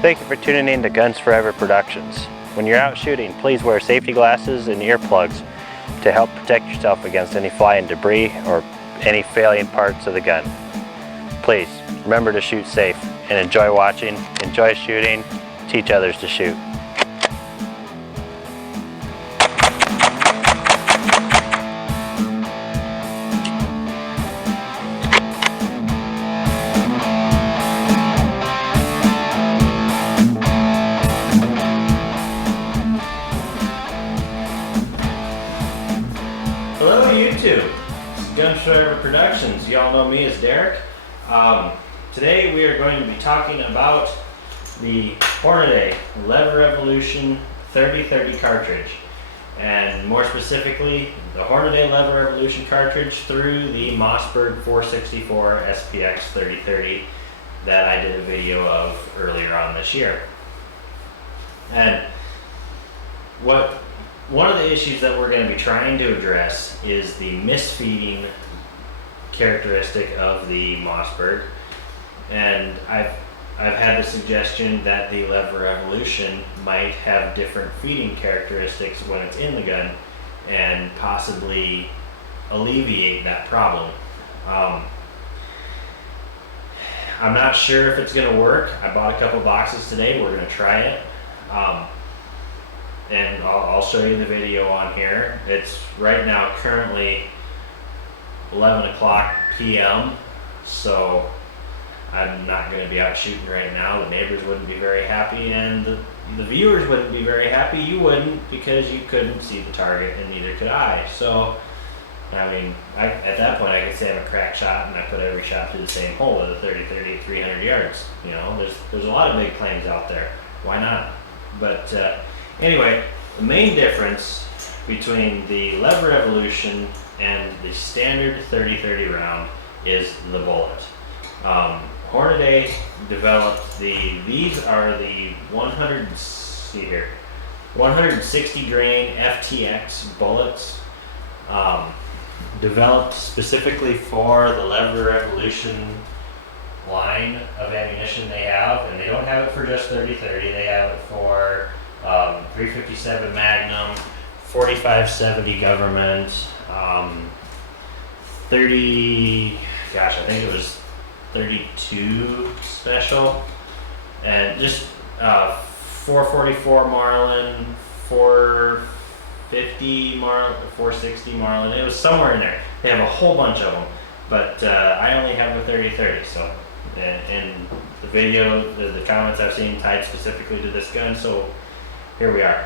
Thank you for tuning in to Guns Forever Productions. When you're out shooting, please wear safety glasses and earplugs to help protect yourself against any flying debris or any failing parts of the gun. Please remember to shoot safe and enjoy watching, enjoy shooting, teach others to shoot. Hello YouTube, it's Guns Forever Productions. You all know me as Derek. Today we are going to be talking about the Hornady LEVERevolution 3030 cartridge, and more specifically the Hornady LEVERevolution cartridge through the Mossberg 464 SPX 3030 that I did a video of earlier on this year. And one of the issues that we're going to be trying to address is the misfeeding characteristic of the Mossberg, and I've had the suggestion that the LEVERevolution might have different feeding characteristics when it's in the gun and possibly alleviate that problem. I'm not sure if it's going to work. I bought a couple boxes today. We're going to try it. And I'll show you the video on here. It's right now currently 11 o'clock p.m. so I'm not going to be out shooting right now. The neighbors wouldn't be very happy, and the viewers wouldn't be very happy. You wouldn't, because you couldn't see the target and neither could I. So I mean, at that point I could say I'm a crack shot and I put every shot through the same hole at a 30-30 at 300 yards. You know, there's a lot of big claims out there. Why not? But anyway, the main difference between the LEVERevolution and the standard 30-30 round is the bullet. Hornady developed these are the 160 grain FTX bullets, developed specifically for the LEVERevolution line of ammunition they have, and they don't have it for just 30-30, they have it for 357 Magnum, 4570 government, 30, gosh, I think it was 32 special, and just 444 Marlin, 450 Marlin, 460 Marlin. It was somewhere in there. They have a whole bunch of them, but I only have the 30-30. So, and the video, the comments I've seen tied specifically to this gun. So here we are.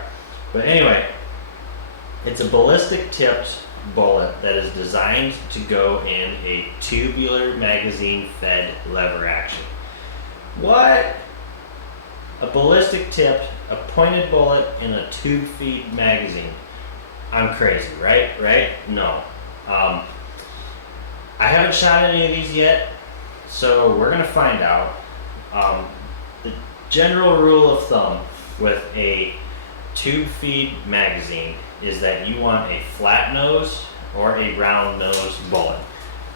But anyway, it's a ballistic tipped bullet that is designed to go in a tubular magazine fed lever action. What? A ballistic tipped, a pointed bullet in a tube feed magazine. I'm crazy, right? No. I haven't shot any of these yet, so we're gonna find out. The general rule of thumb with a tube feed magazine is that you want a flat nose or a round nose bullet,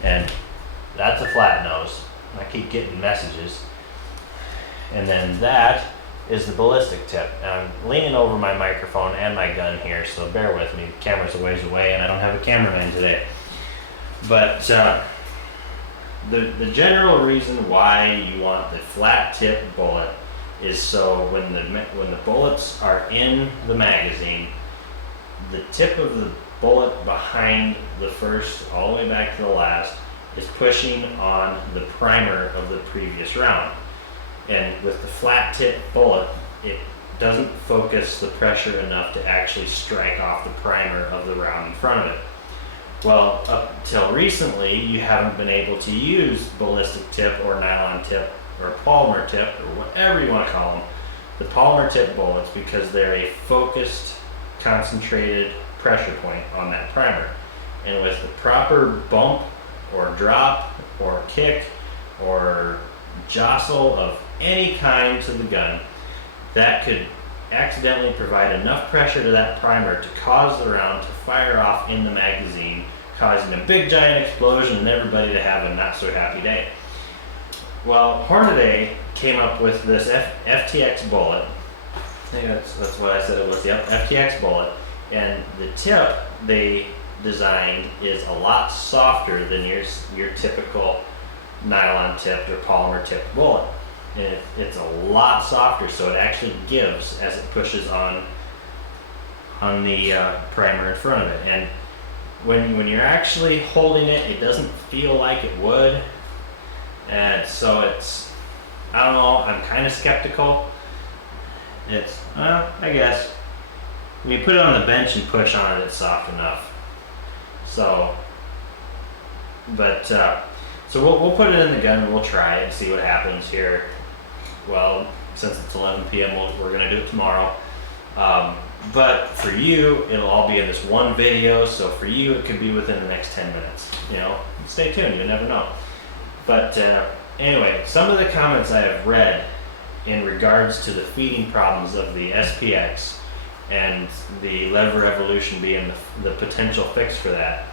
and that's a flat nose. I keep getting messages. And then that is the ballistic tip. And I'm leaning over my microphone and my gun here, so bear with me. The camera's a ways away and I don't have a cameraman today. But the general reason why you want the flat tip bullet is so when the bullets are in the magazine, the tip of the bullet behind the first all the way back to the last is pushing on the primer of the previous round. And with the flat tip bullet, it doesn't focus the pressure enough to actually strike off the primer of the round in front of it. Well, up until recently, you haven't been able to use ballistic tip or nylon tip or polymer tip or whatever you want to call them, the polymer tip bullets, because they're a focused, concentrated pressure point on that primer. And with the proper bump or drop or kick or jostle of any kind to the gun, that could accidentally provide enough pressure to that primer to cause the round to fire off in the magazine, causing a big giant explosion and everybody to have a not so happy day. Well, Hornady came up with this FTX bullet. I think that's what I said it was. Yep, FTX bullet. And the tip they designed is a lot softer than your typical nylon tipped or polymer tipped bullet. And it's a lot softer, so it actually gives as it pushes on the primer in front of it. And when you're actually holding it, it doesn't feel like it would. And so it's, I don't know, I'm kind of skeptical. It's, well, I guess when you put it on the bench and push on it, it's soft enough. So, but so we'll put it in the gun and we'll try it and see what happens here. Well, since it's 11 p.m., we're gonna do it tomorrow. But for you, it'll all be in this one video. So for you, it could be within the next 10 minutes. You know, stay tuned. You never know. But anyway, some of the comments I have read in regards to the feeding problems of the SPX and the LEVERevolution being the potential fix for that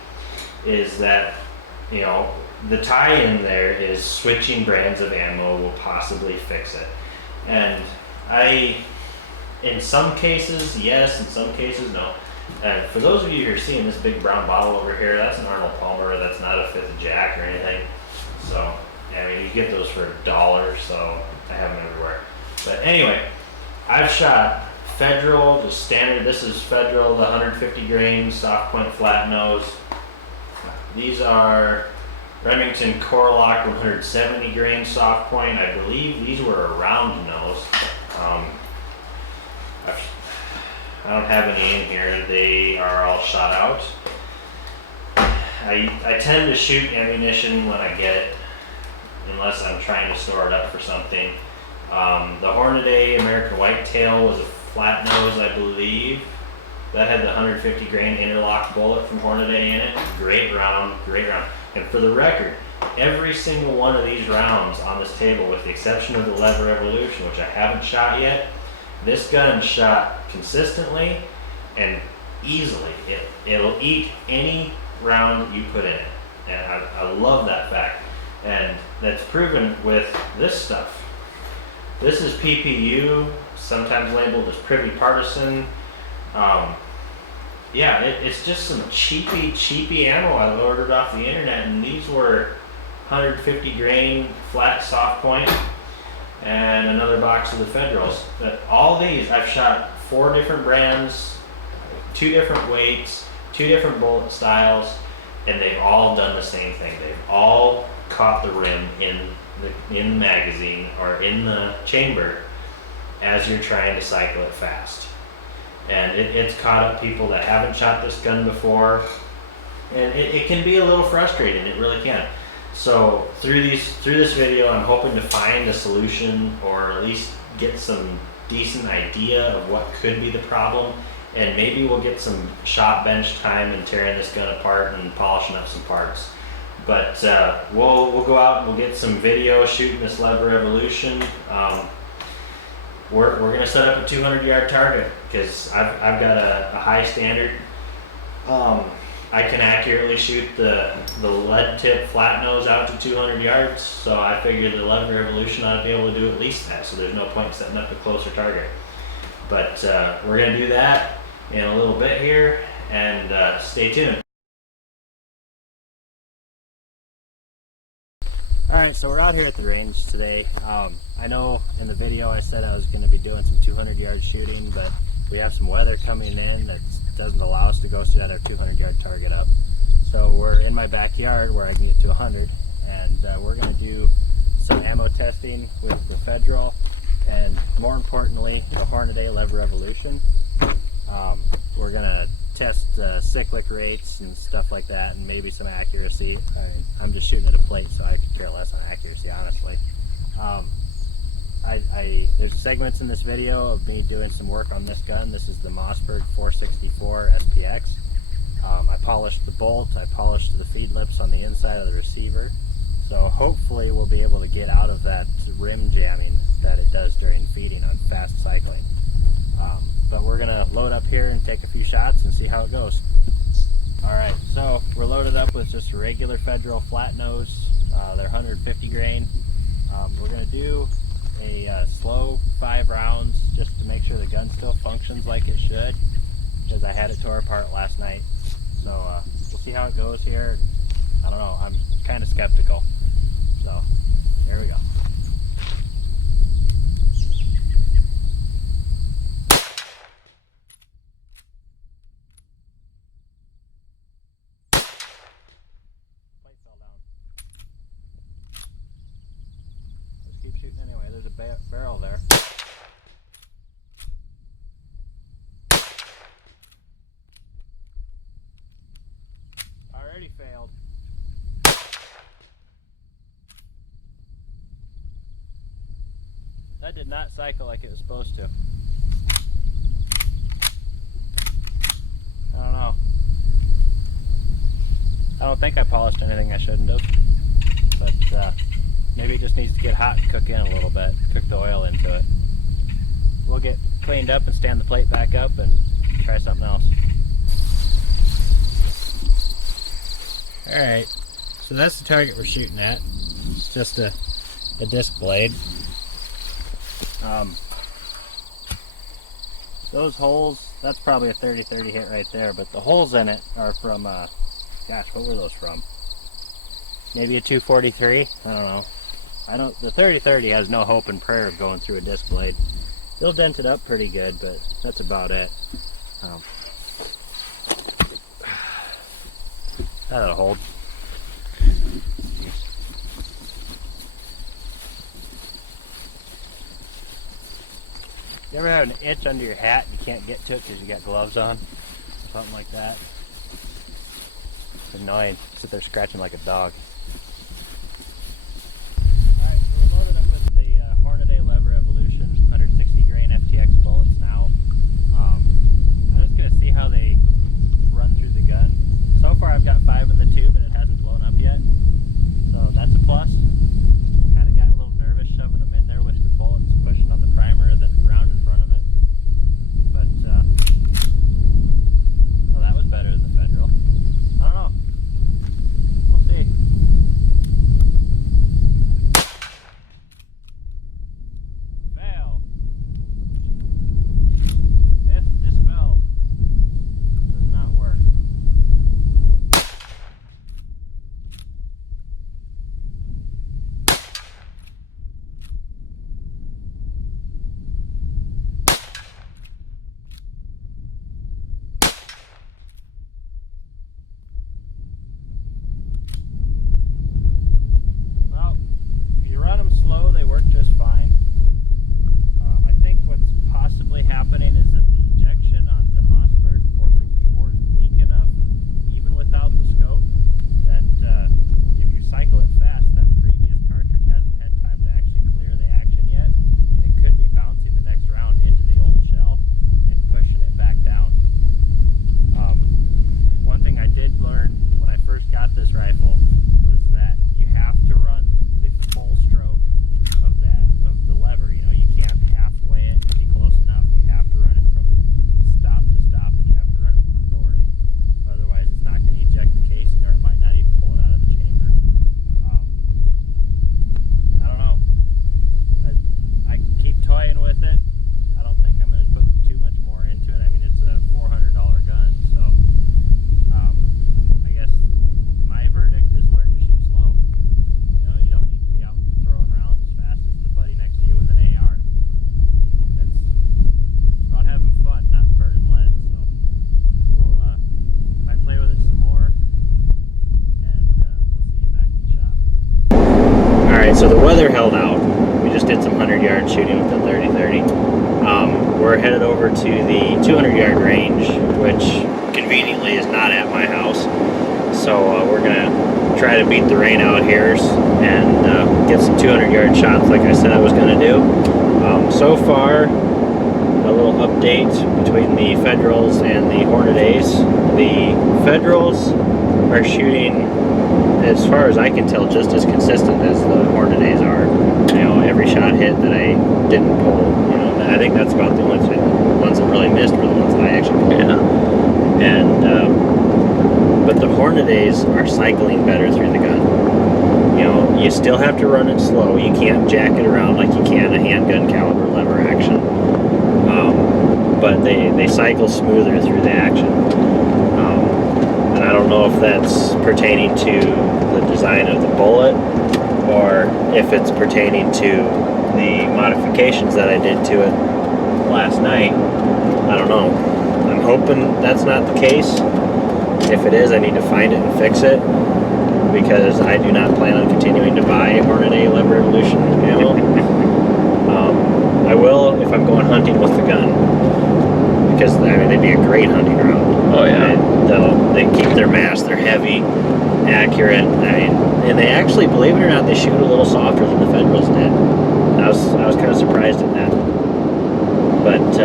is that, you know, the tie-in there is switching brands of ammo will possibly fix it. And in some cases, yes, in some cases, no. And for those of you who are seeing this big brown bottle over here, that's an Arnold Palmer, that's not a 5th Jack or anything. So, I mean, you get those for $1, so I have them everywhere. But anyway, I've shot Federal, the standard, this is Federal, the 150 grain soft point flat nose. These are Remington Core-Lock 170 grain soft point. I believe these were a round nose. I don't have any in here. They are all shot out. I tend to shoot ammunition when I get it, unless I'm trying to store it up for something. The Hornady American Whitetail was a flat nose, I believe. That had the 150 grain interlock bullet from Hornady in it. Great round, great round. And for the record, every single one of these rounds on this table, with the exception of the LEVERevolution, which I haven't shot yet, this gun shot consistently and easily. It'll eat any round you put in it. And I love that fact. And that's proven with this stuff. This is PPU, sometimes labeled as Privy Partisan. Yeah, it's just some cheapy ammo I ordered off the internet, and these were 150 grain flat soft point, and another box of the Federals. But all these, I've shot 4 different brands, 2 different weights, 2 different bullet styles, and they've all done the same thing. They've all caught the rim in the magazine or in the chamber as you're trying to cycle it fast. And it's caught up people that haven't shot this gun before, and it can be a little frustrating. It really can. So through this video, I'm hoping to find a solution, or at least get some decent idea of what could be the problem, and maybe we'll get some shot bench time and tearing this gun apart and polishing up some parts. But we'll go out and we'll get some video shooting this LEVERevolution. We're gonna set up a 200-yard target because I've got a high standard. I can accurately shoot the lead tip flat nose out to 200 yards, so I figured the LEVERevolution ought to be able to do at least that, so there's no point setting up a closer target. But we're gonna do that in a little bit here, and stay tuned. Alright, so we're out here at the range today. I know in the video I said I was going to be doing some 200-yard shooting, but we have some weather coming in that doesn't allow us to go set our 200-yard target up. So we're in my backyard where I can get to 100, and we're going to do some ammo testing with the Federal, and more importantly, the Hornady LEVERevolution. We're going to test cyclic rates and stuff like that, and maybe some accuracy. I mean, I'm just shooting at a plate, so I could care less on accuracy, honestly. There's segments in this video of me doing some work on this gun. This is the Mossberg 464 SPX. I polished the bolt, I polished the feed lips on the inside of the receiver, so hopefully we'll be able to get out of that rim jamming that it does during feeding on fast cycling. But we're gonna load up here and take a few shots and see how it goes. Alright, so we're loaded up with just a regular Federal flat nose. They're 150 grain. We're gonna do 5 rounds just to make sure the gun still functions like it should, because I had it tore apart last night. So we'll see how it goes here. I don't know, I'm kind of skeptical. So there we go. Plate fell down. Let's keep shooting anyway. There's a barrel there. Already failed. That did not cycle like it was supposed to. I don't know. I don't think I polished anything I shouldn't have. But maybe it just needs to get hot and cook in a little bit. Cook the oil into it. We'll get cleaned up and stand the plate back up and try something else. Alright, so that's the target we're shooting at. It's just a disc blade. Those holes, that's probably a 30-30 hit right there, but the holes in it are from, gosh, what were those from? Maybe a 243? I don't know. The 30-30 has no hope and prayer of going through a disc blade. They'll dent it up pretty good, but that's about it. That'll hold. You ever have an itch under your hat and you can't get to it because you got gloves on? Something like that. It's annoying. Sit there scratching like a dog. Alright, so we're loaded up with the Hornady LEVERevolution 160 grain FTX bullets now. I'm just going to see how they run through the gun. So far I've got 5 in the tube and it hasn't blown up yet. So that's a plus. Kind of got a little nervous shoving them in there with the bullets pushing on the primer and the round in front of it. But, well, that was better than the Federal. I don't know. We'll see. Fail. Myth dispelled. Does not work. Well, if you run them slow, they work just fine. I think what's possibly happening is that the ejection on the Mossberg 464 is weak enough, even without the scope, that if you cycle it fast, that previous cartridge hasn't had time to actually clear the action yet, and it could be bouncing the next round into the old shell and pushing it back down. One thing I did learn when I first got this rifle was that you have to run the full stroke of the lever. You know, you can't halfway it to be close enough. You have to run it from stop to stop, and you have to run it with authority. Otherwise, it's not going to eject the casing, or it might not even pull it out of the chamber. I don't know. I keep toying with it. I don't think I'm going to put too much more into it. I mean, it's a $400 gun, so I guess my verdict is learn to shoot slow. You know, you don't need to be out throwing rounds as fast as the buddy next to you with an AR. It's about having fun, not burning lead. So we'll might play with it some more, and we'll see you back in the shop. Alright, so the weather held out. We just did some 100-yard shooting with the 30-30. We're headed over to the 200-yard range, which conveniently is not at my house. So we're going to try to beat the rain out here and get some 200-yard shots like I said I was going to do. So far, a little update between the Federals and the Hornadys. The Federals are shooting, as far as I can tell, just as consistent as the Hornadys are. You know, every shot hit that I didn't pull. You know, I think that's about the only ones that really missed were the ones that I actually pulled. Yeah. And but the Hornadys are cycling better through the gun. You know, you still have to run it slow. You can't jack it around like you can a handgun caliber lever action, but they cycle smoother through the action. And I don't know if that's pertaining to the design of the bullet or if it's pertaining to the modifications that I did to it last night. I don't know. I'm hoping that's not the case. If it is, I need to find it and fix it, because I do not plan on continuing to buy Hornady LEVERevolution ammo. I will if I'm going hunting with the gun, because I mean they'd be a great hunting round. Oh yeah. They keep their mass, they're heavy, accurate. I mean, and they actually, believe it or not, they shoot a little softer than the Federals did. I was kind of surprised at that. But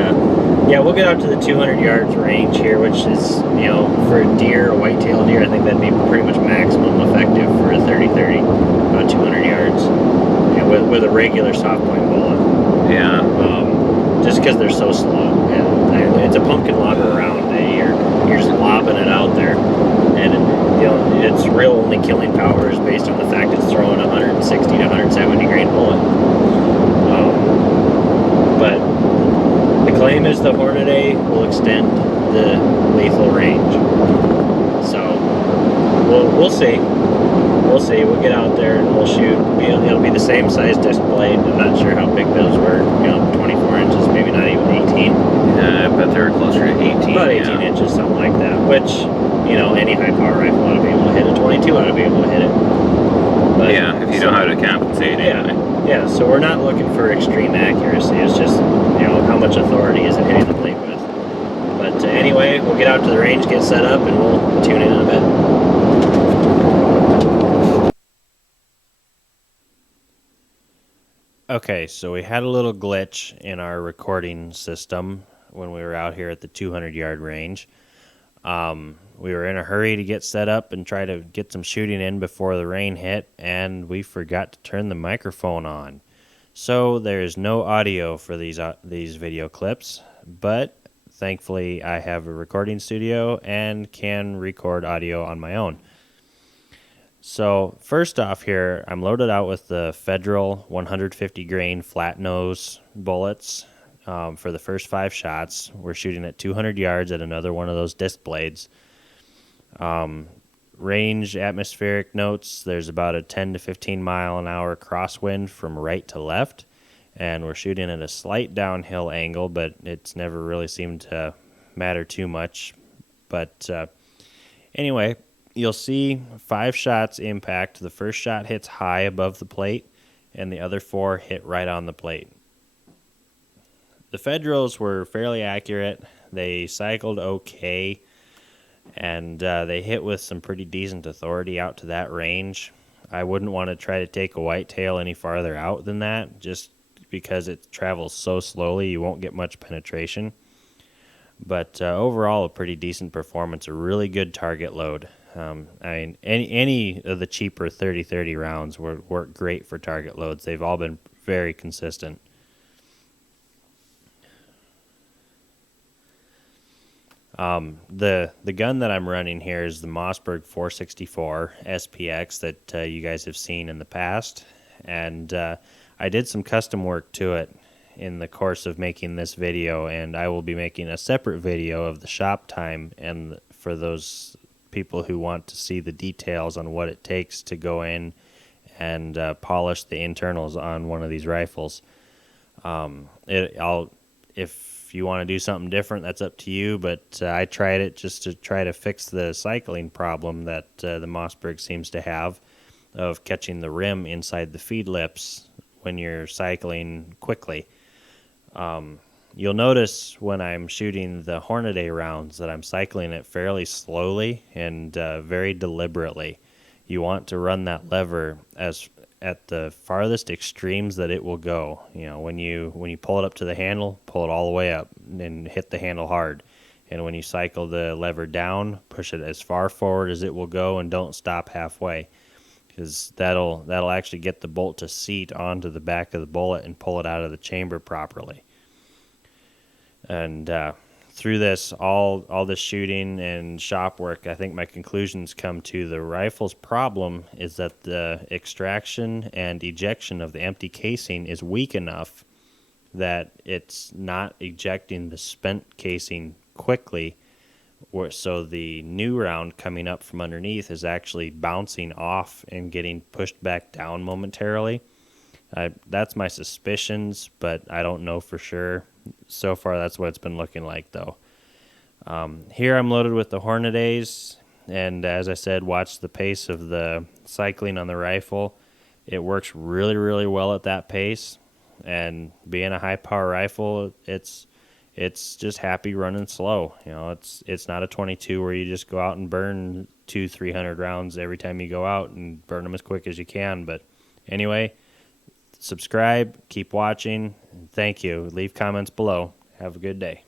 yeah, we'll get out to the 200 yards range here, which is, you know, for a deer, a white-tailed deer, I think that'd be pretty much maximum effective for a 30-30, about 200 yards, you know, with a regular soft point bullet. Yeah. Just because they're so slow, and it's a pumpkin lobber round. You're just lobbing it out there, and you know its real only killing power is based on the fact it's throwing a 160 to 170 grain bullet. But the claim is the Hornady will extend the lethal range. So we'll see. We'll see. We'll get out there and we'll shoot. It'll be the same size disc blade. I'm not sure how big those were. You know, 24 inches, maybe not even 18. Yeah, I bet they were closer to 18. About 18 inches, something like that. Which, you know, any high power rifle ought to be able to hit it. 22 ought to be able to hit it. But, yeah, if you know how to compensate. Yeah, anyway. Yeah. So we're not looking for extreme accuracy. It's just, you know, how much authority is it hitting the blade with. But anyway, we'll get out to the range, get set up, and we'll tune in a bit. Okay, so we had a little glitch in our recording system when we were out here at the 200 yard range. We were in a hurry to get set up and try to get some shooting in before the rain hit, and we forgot to turn the microphone on. So there's no audio for these video clips, but thankfully I have a recording studio and can record audio on my own. So first off here, I'm loaded out with the Federal 150 grain flat nose bullets for the first 5 shots. We're shooting at 200 yards at another one of those disc blades. Range atmospheric notes, there's about a 10 to 15 mile an hour crosswind from right to left, and we're shooting at a slight downhill angle, but it's never really seemed to matter too much. But anyway, you'll see 5 shots impact. The first shot hits high above the plate, and the other 4 hit right on the plate. The Federals were fairly accurate. They cycled okay, and they hit with some pretty decent authority out to that range. I wouldn't want to try to take a whitetail any farther out than that, just because it travels so slowly you won't get much penetration. But overall, a pretty decent performance, a really good target load. I mean, any of the cheaper 30-30 rounds work great for target loads. They've all been very consistent. The gun that I'm running here is the Mossberg 464 SPX that you guys have seen in the past, and I did some custom work to it in the course of making this video, and I will be making a separate video of the shop time and for those people who want to see the details on what it takes to go in and polish the internals on one of these rifles. If you want to do something different, that's up to you, but I tried it just to try to fix the cycling problem that the Mossberg seems to have of catching the rim inside the feed lips when you're cycling quickly. You'll notice when I'm shooting the Hornady rounds that I'm cycling it fairly slowly and very deliberately. You want to run that lever as at the farthest extremes that it will go. You know, when you pull it up to the handle, pull it all the way up and hit the handle hard. And when you cycle the lever down, push it as far forward as it will go and don't stop halfway, because that'll actually get the bolt to seat onto the back of the bullet and pull it out of the chamber properly. And through this, all this shooting and shop work, I think my conclusions come to the rifle's problem is that the extraction and ejection of the empty casing is weak enough that it's not ejecting the spent casing quickly, so the new round coming up from underneath is actually bouncing off and getting pushed back down momentarily. That's my suspicions, but I don't know for sure. So far, that's what it's been looking like, though. Here I'm loaded with the Hornady, and as I said, watch the pace of the cycling on the rifle. It works really, really well at that pace, and being a high-power rifle, it's just happy running slow. You know, it's not a 22 where you just go out and burn 200-300 rounds every time you go out and burn them as quick as you can. But anyway, subscribe, keep watching, and thank you. Leave comments below. Have a good day.